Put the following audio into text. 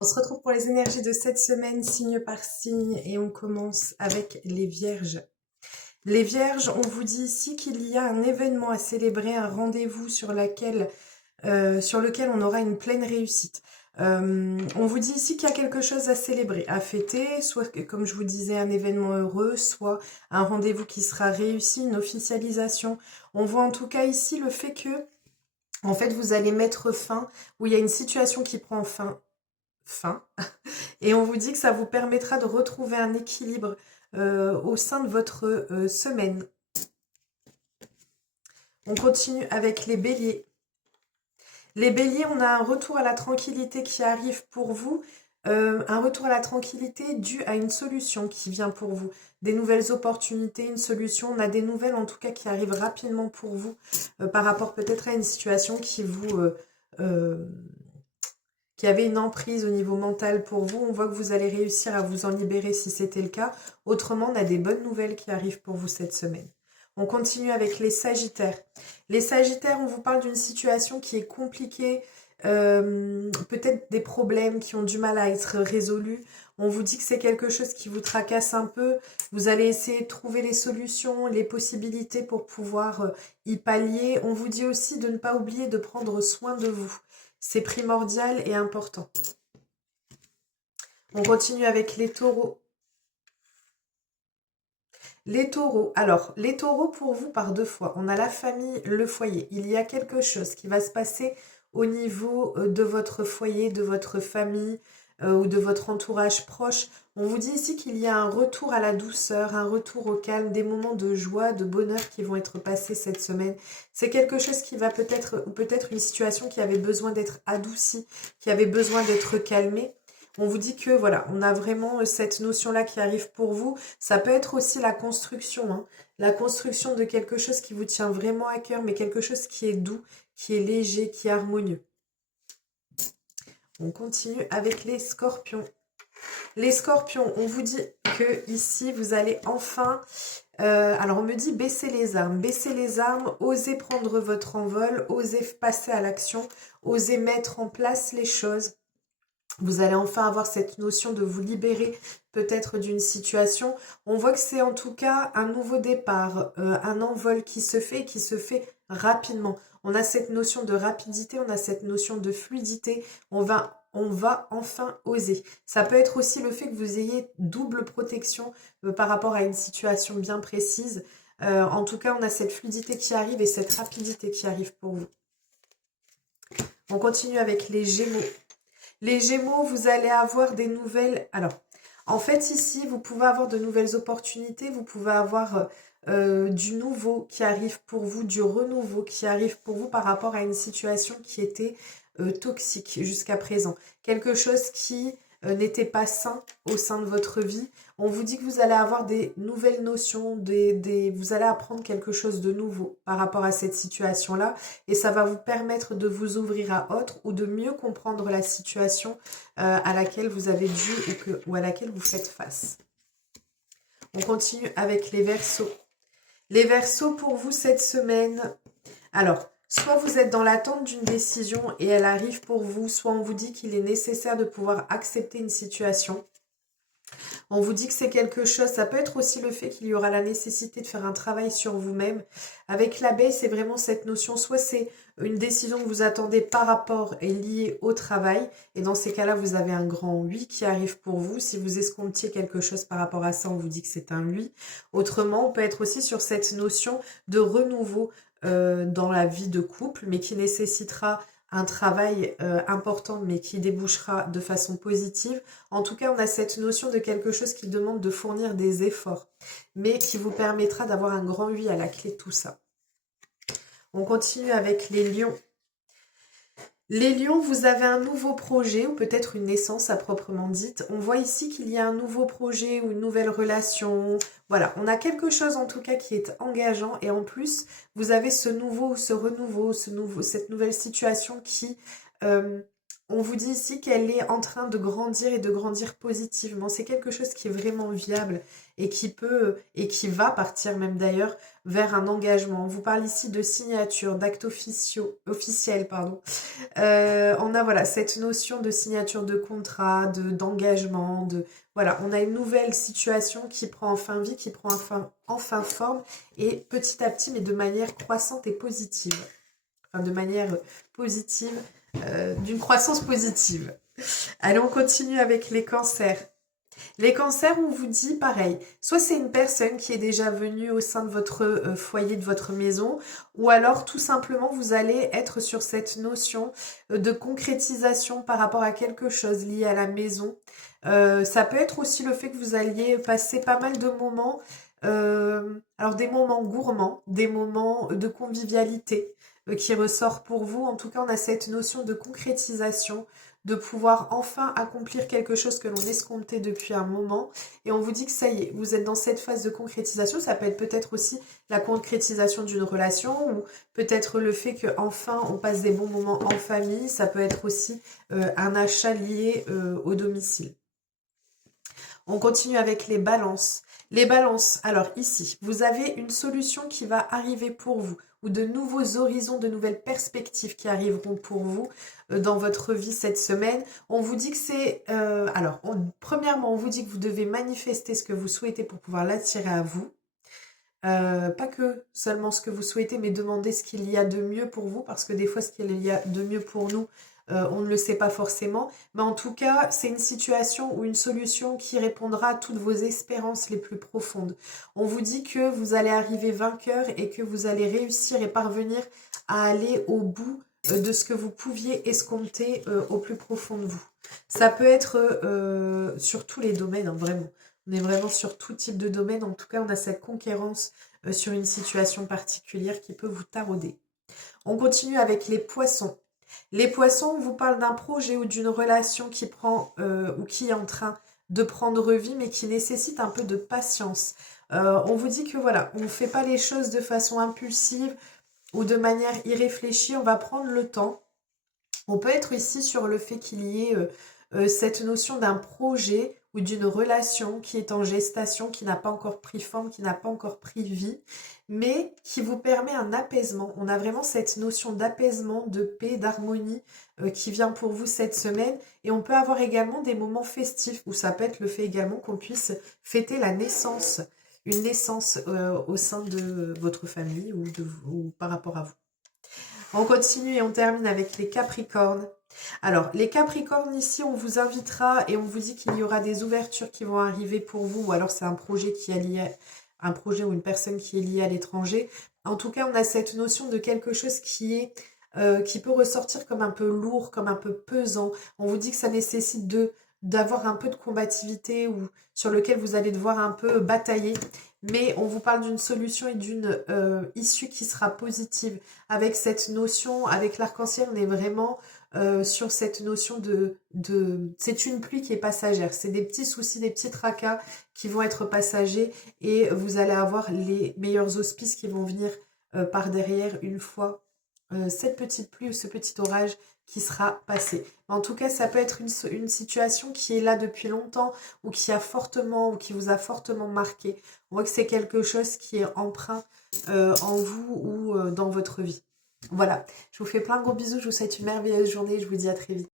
On se retrouve pour les énergies de cette semaine, signe par signe, et on commence avec les Vierges. Les Vierges, on vous dit ici qu'il y a un événement à célébrer, un rendez-vous sur lequel on aura une pleine réussite. On vous dit ici qu'il y a quelque chose à célébrer, à fêter, soit comme je vous disais un événement heureux, soit un rendez-vous qui sera réussi, une officialisation. On voit en tout cas ici le fait que, en fait, vous allez mettre fin, où il y a une situation qui prend fin. Et on vous dit que ça vous permettra de retrouver un équilibre au sein de votre semaine. On continue avec les béliers. Les béliers, on a un retour à la tranquillité qui arrive pour vous. Un retour à la tranquillité dû à une solution qui vient pour vous. Des nouvelles opportunités, une solution. On a des nouvelles en tout cas qui arrivent rapidement pour vous par rapport peut-être à une situation qui avait une emprise au niveau mental pour vous. On voit que vous allez réussir à vous en libérer si c'était le cas. Autrement, on a des bonnes nouvelles qui arrivent pour vous cette semaine. On continue avec les Sagittaires. Les Sagittaires, on vous parle d'une situation qui est compliquée, peut-être des problèmes qui ont du mal à être résolus. On vous dit que c'est quelque chose qui vous tracasse un peu. Vous allez essayer de trouver les solutions, les possibilités pour pouvoir y pallier. On vous dit aussi de ne pas oublier de prendre soin de vous. C'est primordial et important. On continue avec les taureaux. Les taureaux. Alors, les taureaux pour vous par deux fois. On a la famille, le foyer. Il y a quelque chose qui va se passer au niveau de votre foyer, de votre famille ou de votre entourage proche. On vous dit ici qu'il y a un retour à la douceur, un retour au calme, des moments de joie, de bonheur qui vont être passés cette semaine. C'est quelque chose qui va peut-être une situation qui avait besoin d'être adoucie, qui avait besoin d'être calmée. On vous dit que voilà, on a vraiment cette notion-là qui arrive pour vous. Ça peut être aussi la construction, hein. La construction de quelque chose qui vous tient vraiment à cœur, mais quelque chose qui est doux, qui est léger, qui est harmonieux. On continue avec les scorpions. Les scorpions, on vous dit que ici, vous allez enfin... alors, on me dit baisser les armes, osez prendre votre envol, osez passer à l'action, osez mettre en place les choses. Vous allez enfin avoir cette notion de vous libérer peut-être d'une situation. On voit que c'est en tout cas un nouveau départ, un envol qui se fait rapidement. On a cette notion de rapidité, on a cette notion de fluidité. On va enfin oser. Ça peut être aussi le fait que vous ayez double protection par rapport à une situation bien précise. En tout cas, on a cette fluidité qui arrive et cette rapidité qui arrive pour vous. On continue avec les Gémeaux. Les Gémeaux, vous allez avoir des nouvelles... Alors, en fait, ici, vous pouvez avoir de nouvelles opportunités, vous pouvez avoir du nouveau qui arrive pour vous, du renouveau qui arrive pour vous par rapport à une situation qui était toxique jusqu'à présent. Quelque chose qui n'était pas sain au sein de votre vie. On vous dit que vous allez avoir des nouvelles notions, vous allez apprendre quelque chose de nouveau par rapport à cette situation-là et ça va vous permettre de vous ouvrir à autre ou de mieux comprendre la situation à laquelle vous avez dû ou à laquelle vous faites face. On continue avec les Verseaux. Les Verseaux pour vous cette semaine. Alors, soit vous êtes dans l'attente d'une décision et elle arrive pour vous, soit on vous dit qu'il est nécessaire de pouvoir accepter une situation. On vous dit que c'est quelque chose, ça peut être aussi le fait qu'il y aura la nécessité de faire un travail sur vous-même. Avec l'abeille, c'est vraiment cette notion, soit c'est une décision que vous attendez par rapport et liée au travail, et dans ces cas-là, vous avez un grand oui qui arrive pour vous. Si vous escomptiez quelque chose par rapport à ça, on vous dit que c'est un oui. Autrement, on peut être aussi sur cette notion de renouveau dans la vie de couple, mais qui nécessitera un travail important, mais qui débouchera de façon positive. En tout cas, on a cette notion de quelque chose qui demande de fournir des efforts, mais qui vous permettra d'avoir un grand oui à la clé de tout ça. On continue avec les lions. Les lions, vous avez un nouveau projet ou peut-être une naissance à proprement dite. On voit ici qu'il y a un nouveau projet ou une nouvelle relation. Voilà, on a quelque chose en tout cas qui est engageant et en plus, vous avez ce nouveau, ce renouveau, cette nouvelle situation qui On vous dit ici qu'elle est en train de grandir et de grandir positivement. C'est quelque chose qui est vraiment viable et qui peut et qui va partir même d'ailleurs vers un engagement. On vous parle ici de signature, d'actes officiels, pardon. On a voilà cette notion de signature de contrat, d'engagement, voilà, on a une nouvelle situation qui prend enfin vie, qui prend enfin forme et petit à petit, mais de manière croissante et positive. Enfin, de manière positive, d'une croissance positive. Allez, on continue avec les cancers. Les cancers, on vous dit pareil, soit c'est une personne qui est déjà venue au sein de votre foyer, de votre maison, ou alors tout simplement vous allez être sur cette notion de concrétisation par rapport à quelque chose lié à la maison. Ça peut être aussi le fait que vous alliez passer pas mal de moments, alors des moments gourmands, des moments de convivialité qui ressort pour vous. En tout cas, on a cette notion de concrétisation, de pouvoir enfin accomplir quelque chose que l'on escomptait depuis un moment. Et on vous dit que ça y est, vous êtes dans cette phase de concrétisation. Ça peut être peut-être aussi la concrétisation d'une relation ou peut-être le fait qu'enfin on passe des bons moments en famille. Ça peut être aussi un achat lié au domicile. On continue avec les balances. Les balances, alors ici, vous avez une solution qui va arriver pour vous ou de nouveaux horizons, de nouvelles perspectives qui arriveront pour vous dans votre vie cette semaine. On vous dit que c'est... premièrement, on vous dit que vous devez manifester ce que vous souhaitez pour pouvoir l'attirer à vous. Pas que seulement ce que vous souhaitez, mais demander ce qu'il y a de mieux pour vous, parce que des fois, ce qu'il y a de mieux pour nous, on ne le sait pas forcément. Mais en tout cas, c'est une situation ou une solution qui répondra à toutes vos espérances les plus profondes. On vous dit que vous allez arriver vainqueur et que vous allez réussir et parvenir à aller au bout de ce que vous pouviez escompter au plus profond de vous. Ça peut être sur tous les domaines, hein, vraiment. On est vraiment sur tout type de domaine. En tout cas, on a cette conquérance sur une situation particulière qui peut vous tarauder. On continue avec les poissons. Les poissons, on vous parle d'un projet ou d'une relation qui prend ou qui est en train de prendre vie, mais qui nécessite un peu de patience. On vous dit que voilà, on ne fait pas les choses de façon impulsive ou de manière irréfléchie. On va prendre le temps. On peut être ici sur le fait qu'il y ait cette notion d'un projet ou d'une relation qui est en gestation, qui n'a pas encore pris forme, qui n'a pas encore pris vie, mais qui vous permet un apaisement. On a vraiment cette notion d'apaisement, de paix, d'harmonie qui vient pour vous cette semaine. Et on peut avoir également des moments festifs où ça peut être le fait également qu'on puisse fêter la naissance, une naissance au sein de votre famille ou par rapport à vous. On continue et on termine avec les Capricornes. Alors, les Capricornes, ici, on vous invitera et on vous dit qu'il y aura des ouvertures qui vont arriver pour vous, ou alors c'est un projet qui est lié, un projet ou une personne qui est liée à l'étranger. En tout cas, on a cette notion de quelque chose qui peut ressortir comme un peu lourd, comme un peu pesant. On vous dit que ça nécessite d'avoir un peu de combativité ou sur lequel vous allez devoir un peu batailler. Mais on vous parle d'une solution et d'une issue qui sera positive. Avec cette notion, avec l'arc-en-ciel, on est vraiment sur cette notion c'est une pluie qui est passagère. C'est des petits soucis, des petits tracas qui vont être passagers et vous allez avoir les meilleurs auspices qui vont venir par derrière une fois cette petite pluie ou ce petit orage qui sera passé. En tout cas, ça peut être une situation qui est là depuis longtemps ou qui vous a fortement marqué. On voit que c'est quelque chose qui est empreint en vous ou dans votre vie. Voilà, je vous fais plein de gros bisous, je vous souhaite une merveilleuse journée et je vous dis à très vite.